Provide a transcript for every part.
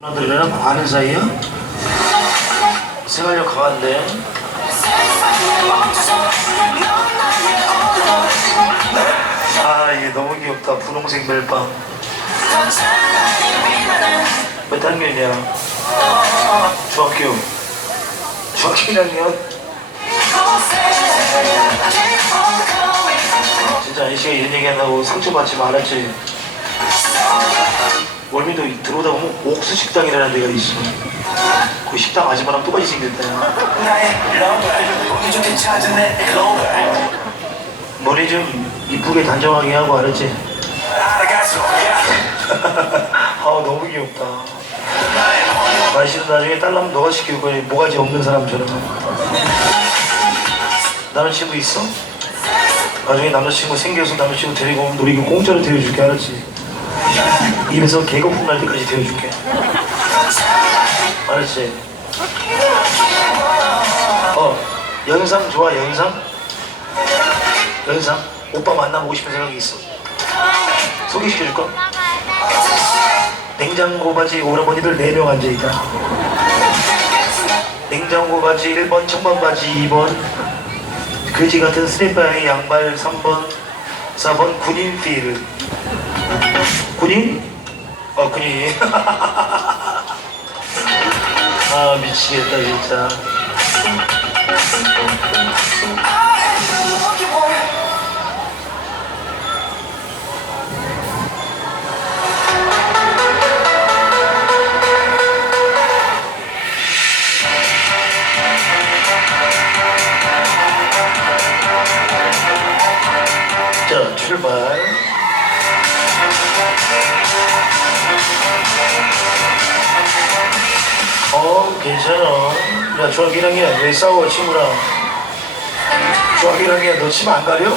누나들이랑 아는 사이야? 생활력 강한데 아 얘 너무 귀엽다 분홍색 멜빵 몇 학년이야? 중학교 중학교 1학년? 진짜 아저씨가 이런 얘기 한다고 상처받지 말았지 월미도 들어오다 보면 옥수 식당이라는 데가 있어. 그 식당 아줌마랑 똑같이 생겼다. 머리 좀 이쁘게 단정하게 하고 알았지? 아 너무 귀엽다. 아저씨도 나중에 딸라면 너가 시킬 거니 모가지 없는 사람처럼. 남자친구 있어? 나중에 남자친구 생겨서 남자친구 데리고 오면 우리 이거 공짜로 데려줄게 알았지? 입에서 개거품 날 때까지 데워줄게 알았지? 어 영상 좋아 영상? 영상? 오빠 만나보고 싶은 생각이 있어 소개시켜줄까? 냉장고 바지 오라버니들 4명 앉아있다 냉장고 바지 1번 청반 바지 2번 그지 같은 스리퍼의 양발 3번 4번 군인 필 군인? 어 군인 아 미치겠다 진짜 괜찮아. 야 1학년 왜 싸워 친구랑? 1학년 너 치마 안 가려?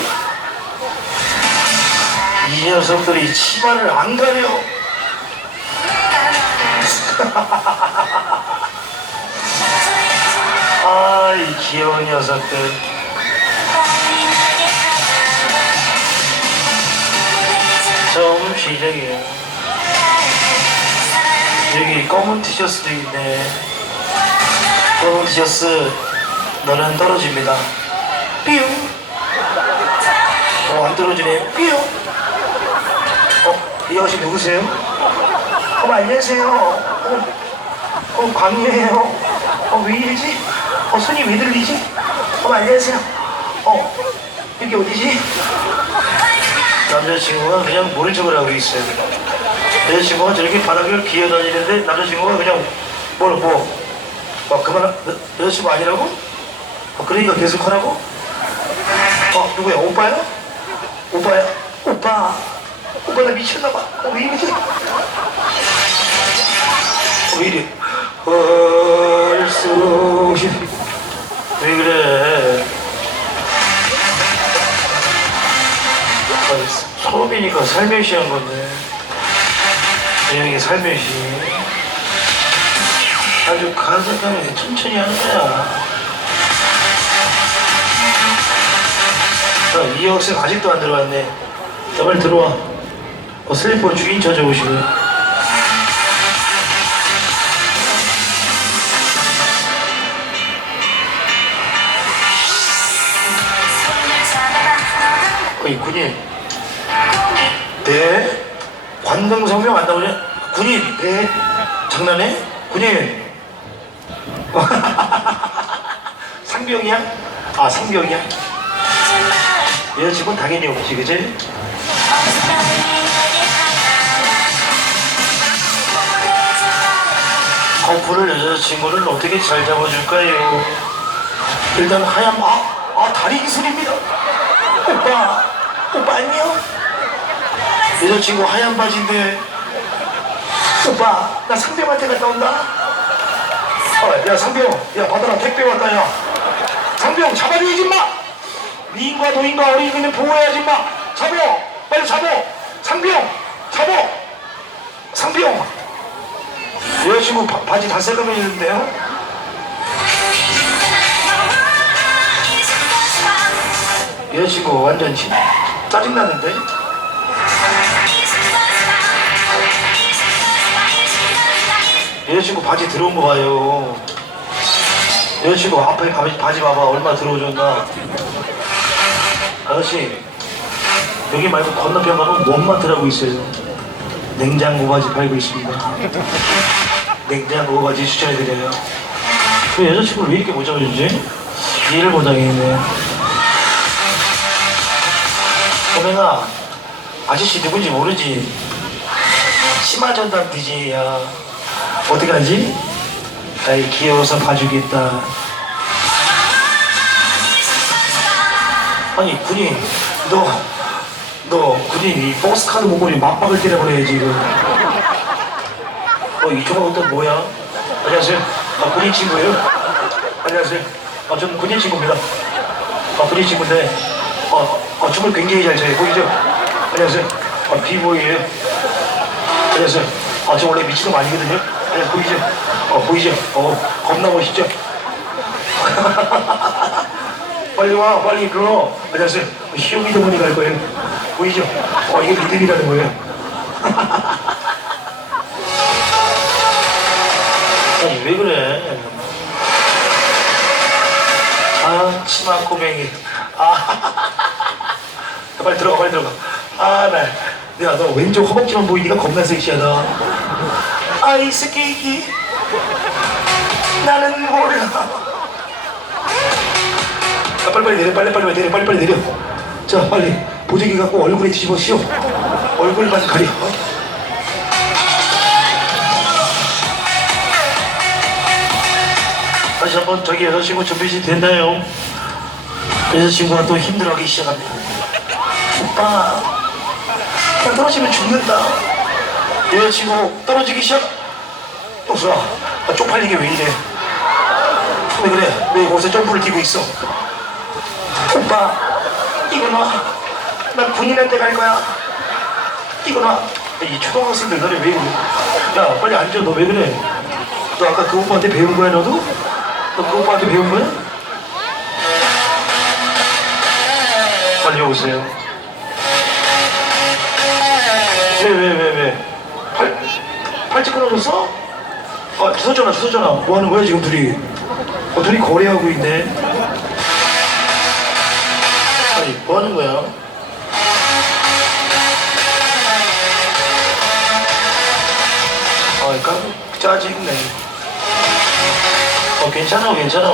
이 녀석들이 치마를 안 가려. 아 이 귀여운 녀석들. 처음 시작이에요 여기 검은 티셔츠도 있네 티셔츠 너는 떨어집니다 삐용 어 안 떨어지네 삐용 어? 이 아저씨 누구세요? 어 안녕하세요 어, 어 광희예요 어 왜 이러지? 어 손이 왜 들리지? 어 안녕하세요 어 여기 어디지? 남자친구가 그냥 모른 척을 하고 있어요 여자친구가 저렇게 바닥을 기어다니는데 남자친구가 그냥 뭘 뭐, 막 그만 여- 여자친구 아니라고? 어, 그러니까 계속 하라고? 어 누구야 오빠야? 오빠야? 오빠 오빠 나 미쳤나봐 어, 왜 이러지? 어, 왜 이래 얼쑤 왜 그래 아, 처음이니까 살며시 한 건데 그냥 살며시 아주 간섭하면 천천히 하는 거야 자, 이 학생 아직도 안 들어왔네 자 빨리 들어와 어, 슬리퍼 주인 찾아오시고요 어이 군인 네? 관등 성명 안 나오냐? 군인 네? 장난해? 군인 상병이야? 아 상병이야? 여자친구는 당연히 없지 그지? 커플을 여자친구를 어떻게 잘 잡아줄까요? 일단 하얀 아, 아 다리 기술입니다 오빠 오빠 안녕? 여자친구 하얀 바지인데 오빠 나 상병한테 갔다 온다 어, 야 상병. 야 받아라. 택배 왔다 야. 상병 잡아줘야지 마. 미인과 노인과 어린이는 보호해야지 마. 잡어 빨리 잡어 상병 잡어 상병. 여자친구 바, 바지 다 새까매졌는데요? 여자친구 완전 진 짜증나는데 여자친구 바지 들어온 거 봐요. 여자친구 앞에 바지, 바지 봐봐. 얼마 들어오셨나. 아저씨, 여기 말고 건너편 가면 원마트라고 있어요. 냉장고 바지 팔고 있습니다. 냉장고 바지 추천해드려요. 그 여자친구를 왜 이렇게 못 잡아주지? 이해를 못 하겠네. 호맹아, 아저씨 누군지 모르지? 치마 전담 DJ야. 어떡하지? 아이, 귀여워서 봐주겠다. 아니, 군인, 너, 너, 군인, 이 버스 카드 목걸이 맞박을 때려버려야지, 지금. 어, 이쪽은 또 뭐야? 안녕하세요. 아, 군인 친구예요? 안녕하세요. 아, 저는 군인 친구입니다. 아, 군인 친구인데, 어, 어, 춤을 굉장히 잘 춰요. 보이죠? 안녕하세요. 아, 비보이예요. 안녕하세요. 아, 저 원래 미친놈 아니거든요. 네, 보이죠? 어, 보이죠? 어, 겁나 멋있죠? 빨리 와, 빨리 그러. 안녕하세요. 시오미 동문이 갈 거예요. 보이죠? 어, 이게 믿음이라는 거예요. 아니, 왜 그래? 아, 치마 꼬맹이. 아, 빨리 들어가, 빨리 들어가. 아, 나. 야, 너 왼쪽 허벅지만 보이니까 겁나 섹시하다. 아이스 케이크. 나는 몰라. 아, 빨리 빨리 내려, 빨리 빨리 내려, 빨리 빨리 내려. 자, 빨리 보조기 갖고 얼굴에 뒤집어 씌워. 얼굴만 가려. 다시 한번 저기 여자친구 준비 됐나요? 여자친구가 또 힘들어하기 시작합니다. 오빠, 나 떨어지면 죽는다. 여자친구 떨어지기 시작. 영수야, 나 쪽팔리게 왜 이래? 왜 그래? 왜 거기서 점프를 뛰고 있어? 오빠, 이거 놔. 난 군인한테 갈 거야. 이거 놔. 이 초등학생들 너네 왜 그래? 야, 빨리 앉아. 너 왜 그래? 너 아까 그 오빠한테 배운 거야, 너도? 너 그 오빠한테 배운 거야? 빨리 오세요. 왜, 왜, 왜, 왜? 팔, 팔찌 끊어졌어? 아, 주소 전화, 주소 전화. 뭐 하는 거야, 지금 둘이? 어, 둘이 거래하고 있네. 아니, 뭐 하는 거야? 아, 깜, 짜증내. 어, 괜찮아, 괜찮아.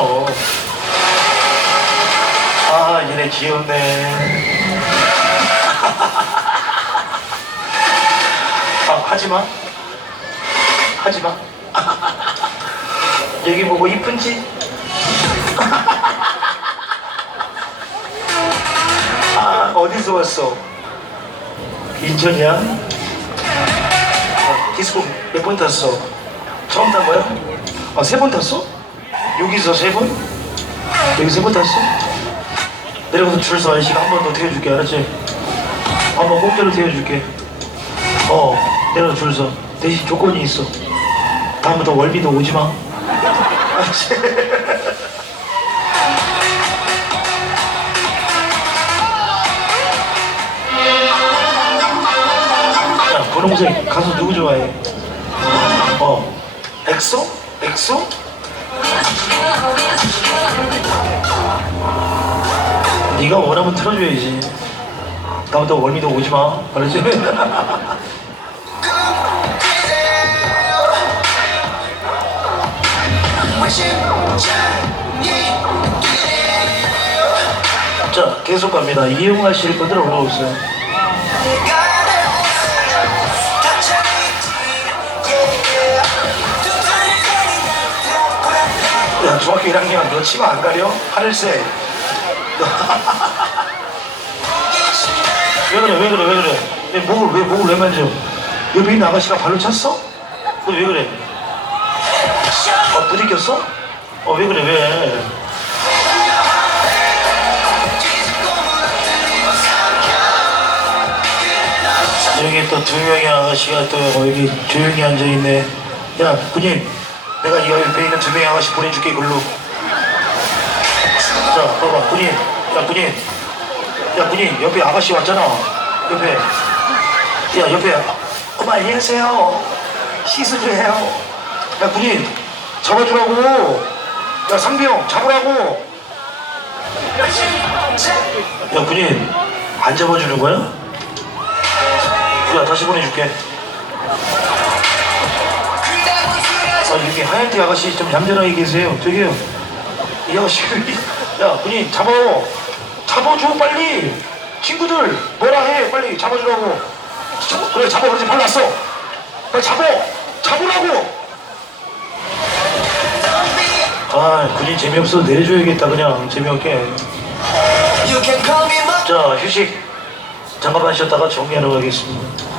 아, 얘네 귀엽네. 아, 하지 마. 하지 마. 여기 보고 이쁜지? 아, 어디서 왔어? 인천이야? 어, 디스코 몇 번 탔어? 처음 탄 거야? 아, 세 번 탔어? 여기서 세 번? 여기 세 번 탔어? 내려가서 줄 서 아저씨가 한 번 더 태워줄게, 알았지? 한번 공짜로 태워줄게. 어, 내려가 줄 서. 대신 조건이 있어. 다음부터 월비도 오지 마. 야, 분홍색 가수 누구 좋아해? 어, 엑소? 엑소? 네가 원하면 틀어줘야지. 다음부터 월미도 오지 마. 알았지? 자, 계속 갑니다. 이용하실 분들 올라오세요. 야, 중학교 1학년, 너 치마 안 가려? 하늘색. 왜 그래, 왜 그래, 왜 그래? 왜 목을, 왜 목을 왜 만져? 옆에 있는 아가씨가 발로 찼어? 너 왜 그래? 어, 부딪혔어? 어, 왜 그래, 왜? 여기 또 두 명의 아가씨가 또 여기 조용히 앉아있네. 야, 군인, 내가 이 옆에 있는 두 명의 아가씨 보내줄게, 글로. 자, 봐봐, 군인. 야, 군인. 야, 군인, 옆에 아가씨 왔잖아. 옆에. 야, 옆에. 어머, 안녕하세요. 시수주예요. 야 군인 잡아주라고. 야 상병 잡으라고. 야 군인 안 잡아주는 거야? 야 다시 보내줄게. 아 여기 하얀티 아가씨 좀 얌전하게 계세요. 저기요? 이 아가씨 야 군인 잡아 잡아줘 빨리. 친구들 뭐라 해. 빨리 잡아주라고. 잡아, 그래 잡아. 그렇지 왔어 빨리 잡아. 잡으라고 아 군인 재미없어 내려줘야겠다 그냥. 재미없게. 자 휴식. 잠깐만 쉬었다가 정리하러 가겠습니다